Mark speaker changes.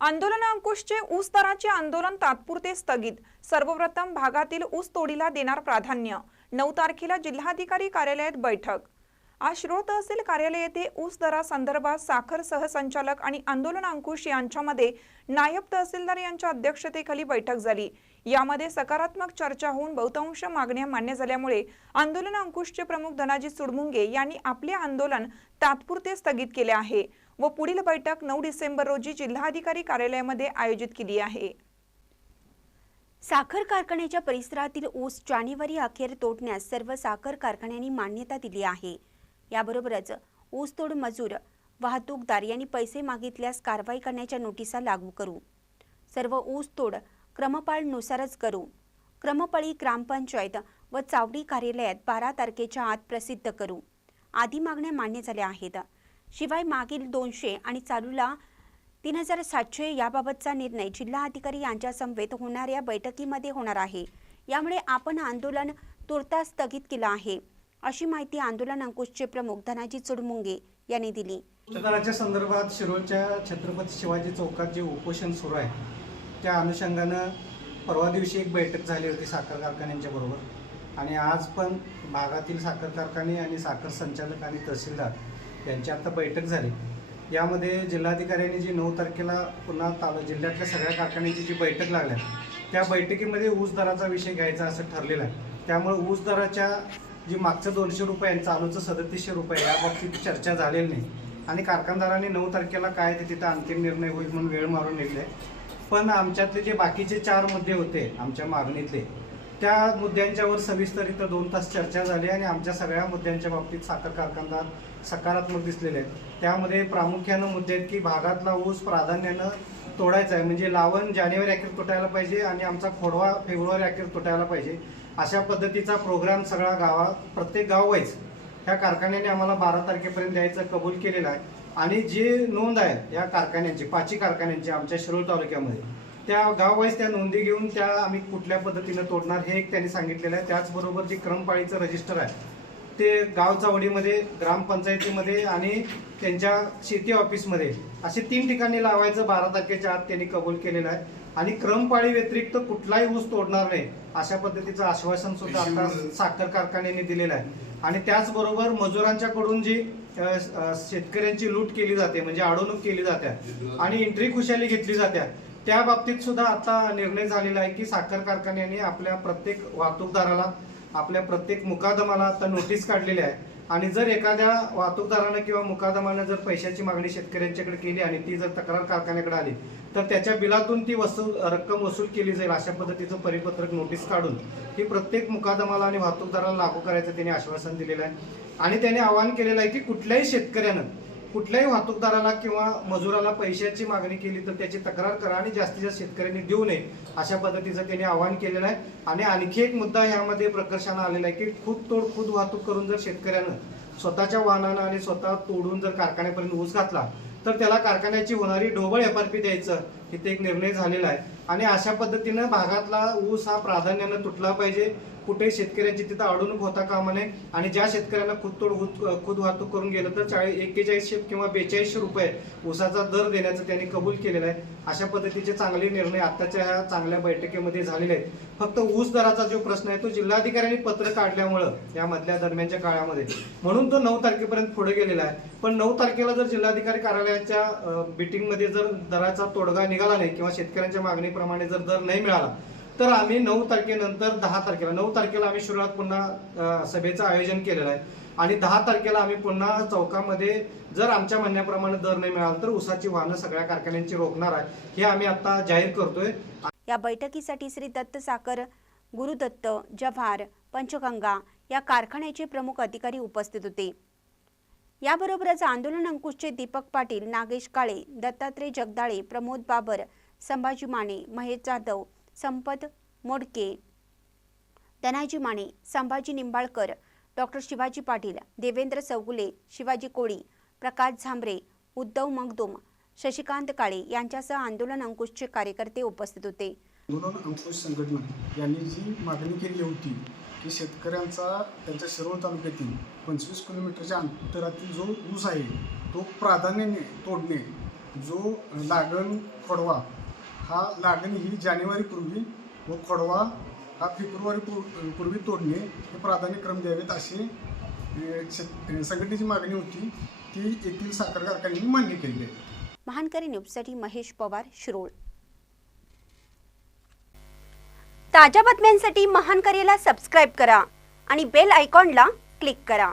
Speaker 1: आंदोलन अंकुशचे ऊस दराचे आंदोलन तात्पुरते स्थगित. सर्वप्रथम भागातील ऊस तोडीला देणार प्राधान्य. नऊ तारखेला जिल्हाधिकारी कार्यालयात बैठक. आज तहसील कार्यालय येथे ऊस दरासंदर्भात साखर सहसंचालक आणि आंदोलन अंकुश यांच्यामध्ये नायब तहसीलदार यांच्या अध्यक्षतेखाली बैठक झाली. यामध्ये सकारात्मक चर्चा होऊन बहुतांश मागण्या मान्य झाल्यामुळे आंदोलन अंकुशचे प्रमुख धनाजी सुडमुंगे यांनी आपले आंदोलन तात्पुरते स्थगित केले आहे. व पुढील बैठक नऊ डिसेंबर रोजी जिल्हाधिकारी कार्यालयामध्ये आयोजित केली आहे.
Speaker 2: साखर कारखान्याच्या परिसरातील ऊस जानेवारी अखेर तोडण्यास सर्व साखर कारखान्यांनी मान्यता दिली आहे. याबरोबरच ऊसतोड मजूर वाहतूकदार यांनी पैसे मागितल्यास कारवाई करण्याच्या नोटिसा लागू करू. सर्व ऊसतोड क्रमपाळनुसारच करू. क्रमपाळी ग्रामपंचायत व चावडी कार्यालयात बारा तारखेच्या आत प्रसिद्ध करू. आदी मागण्या मान्य झाल्या आहेत. शिवाय मागील दोनशे आणि चालूला तीन हजार सातशे याबाबतचा निर्णय जिल्हाधिकारी यांच्या समवेत होणाऱ्या बैठकीमध्ये होणार आहे. यामुळे आपण आंदोलन तुर्तास स्थगित केलं आहे. अशी माहिती आंदोलन अंकुशचे प्रमुख धनाजी चुडमुंगे यांनी दिली.
Speaker 3: दराच्या संदर्भात शिरोळच्या छत्रपती शिवाजी चौकात जे उपोषण सुरू आहे त्या अनुषंगानं परवा दिवशी एक बैठक झाली होती साखर कारखान्यांच्या बरोबर. आणि आज पण भागातील साखर कारखाने आणि साखर संचालक आणि तहसीलदार यांची आता बैठक झाली. यामध्ये जिल्हाधिकाऱ्यांनी जी नऊ तारखेला पुन्हा तालु जिल्ह्यातल्या सगळ्या कारखान्यांची जी बैठक लागल्या त्या बैठकीमध्ये ऊस दराचा विषय घ्यायचा असं ठरलेलं आहे. त्यामुळे ऊस दराच्या जी मागचं दोनशे रुपये आणि चालूचं सदतीसशे रुपये या बाबतीत चर्चा झालेली नाही. आणि कारखानदारांनी नऊ तारखेला काय ते तिथं अंतिम निर्णय होईल म्हणून वेळ मारून निघले पण आमच्यातले जे बाकीचे चार मुद्दे होते आमच्या मागणीतले त्या मुद्द्यांच्यावर सविस्तर इथं दोन तास चर्चा झाली आणि आमच्या सगळ्या मुद्द्यांच्या बाबतीत साखर कारखानदार सकारात्मक दिसलेले आहेत. त्यामध्ये प्रामुख्यानं मुद्दे आहेत की भागातला ऊस प्राधान्यानं तोडायचा आहे. म्हणजे लावण जानेवारी अखेर तुटायला पाहिजे आणि आमचा खोडवा फेब्रुवारी अखेर तुटायला पाहिजे. अशा पद्धतीचा प्रोग्राम सगळा गावात प्रत्येक गाव वाईज ह्या कारखान्याने आम्हाला बारा तारखेपर्यंत द्यायचं कबूल केलेलं आहे. आणि जे नोंद आहे या कारखान्यांची पाची कारखान्यांची आमच्या शिरोळ तालुक्यामध्ये त्या गाववाईज त्या नोंदी घेऊन त्या आम्ही कुठल्या पद्धतीनं तोडणार हे एक त्यांनी सांगितलेलं आहे. त्याचबरोबर जे क्रमपाळीचं रजिस्टर आहे ते गाव चावडीमध्ये ग्रामपंचायतीमध्ये आणि त्यांच्या शेती ऑफिसमध्ये असे तीन ठिकाणी लावायचं बारा तारखेच्या आत त्यांनी कबूल केलेलं आहे. आणि क्रमपाळी व्यतिरिक्त कुठलाही ऊस तोडणार नाही अशा पद्धतीचं आश्वासन सुद्धा आता साखर कारखान्याने दिलेलं आहे. आणि त्याचबरोबर मजुरांच्याकडून जी शेतकऱ्यांची लूट केली जाते म्हणजे अडवणूक केली जाते आणि एंट्री खुशाली घेतली जात्या त्या बाबतीत सुद्धा आता निर्णय झालेला आहे की साखर कारखान्याने आपल्या प्रत्येक वाहतूकदाराला आपल्या प्रत्येक मुकादमाला आता नोटीस काढलेली आहे. आणि जर एखाद्या वाहतूकदारानं किंवा मुकादमानं जर पैशाची मागणी शेतकऱ्यांच्याकडे केली आणि ती जर तक्रार कारखान्याकडे आली तर त्याच्या बिलातून ती वसूल रक्कम वसूल केली जाईल अशा पद्धतीचं परिपत्रक नोटीस काढून ही प्रत्येक मुकादमाला आणि वाहतूकदाराला लागू करायचं त्यांनी आश्वासन दिलेलं आहे. आणि त्याने आवाहन केलेलं आहे की कुठल्याही शेतकऱ्यानं कुठल्याही वाहतूकदाराला किंवा मजुराला पैशाची मागणी केली तर त्याची तक्रार करा आणि जास्तीत जास्त शेतकऱ्यांनी देऊ नये अशा पद्धतीचं त्यांनी आवाहन केलेलं आहे. आणि आणखी एक मुद्दा यामध्ये प्रकर्षानं आलेला आहे की खूप तोड खुद वाहतूक करून जर शेतकऱ्यानं स्वतःच्या वाहनानं आणि स्वतः तोडून जर कारखान्यापर्यंत ऊस घातला तर त्याला कारखान्याची होणारी ढोबळ एफ आर पी द्यायचं इथे एक निर्णय झालेला आहे. आणि अशा पद्धतीनं भागातला ऊस हा प्राधान्यानं तुटला पाहिजे. कुठे शेतकऱ्यांची तिथं अडवणूक होता कामा नये. आणि ज्या शेतकऱ्यांना खुदतोड खुद खुद वाहतूक करून गेलं तर चाळीस एक्केचाळीसशे किंवा बेचाळीसशे रुपये ऊसाचा दर देण्याचं त्यांनी कबूल केलेलं आहे. अशा पद्धतीचे चांगले निर्णय आताच्या ह्या चांगल्या बैठकीमध्ये झालेले आहेत. फक्त ऊस दराचा जो प्रश्न आहे तो जिल्हाधिकाऱ्यांनी पत्र काढल्यामुळं या मधल्या दरम्यानच्या काळामध्ये. म्हणून तो नऊ तारखेपर्यंत पुढे गेलेला आहे. पण नऊ तारखेला जर जिल्हाधिकारी कार्यालयाच्या मीटिंगमध्ये जर दराचा तोडगा निघाला नाही किंवा शेतकऱ्यांच्या मागणीप्रमाणे जर दर नाही मिळाला तर आम्ही नऊ तारखेनंतर दहा तारखेला नऊ तारखेला आम्ही सुरुवात पुन्हा सभेचं आयोजन केलेलं आहे. आणि दहा तारखेला आम्ही पुन्हा चौकामध्ये जर आमच्या म्हणण्याप्रमाणे दर नाही मिळाला तर उसाची वाहनं सगळ्या कारखान्यांची रोखणार आहे. हे आम्ही आता जाहीर करतोय.
Speaker 2: या बैठकीसाठी श्री दत्त साखर गुरुदत्त जव्हार पंचगंगा या कारखान्याचे प्रमुख अधिकारी उपस्थित होते. याबरोबरच आंदोलन अंकुशचे दीपक पाटील नागेश काळे दत्तात्रय जगदाळे प्रमोद बाबर संभाजी माने महेश जाधव संपत मोडके. धनाजी माने संभाजी निंबाळकर डॉक्टर शिवाजी पाटील देवेंद्र चौगुले शिवाजी कोळी प्रकाश झांबरे उद्धव मगदुम शशिकांत काळे यांच्यासह आंदोलन अंकुशचे कार्यकर्ते उपस्थित होते.
Speaker 4: आंदोलन अंकुश संघटना यांनी जी मागणी केली होती की शेतकऱ्यांचा त्यांच्या शिरोळ तालुक्यातील पंचवीस किलोमीटरच्या अंतरातील जो ऊस आहे तो प्राधान्याने तोडणे
Speaker 5: जो लागण खोडवा हा लागण ही जानेवारीपूर्वी व खोडवा हा फेब्रुवारी पूर्वी पूर्वी तोडणे हे प्राधान्यक्रम द्यावेत अशी संघटनेची मागणी होती. ती येथील साखर कारखान्यांनी मान्य केली आहे.
Speaker 2: महानकरी न्यूजसाठी महेश पवार शिरोळ. ताज्या बातम्यांसाठी महानकरीला सबस्क्राईब करा आणि बेल आयकॉनला क्लिक करा.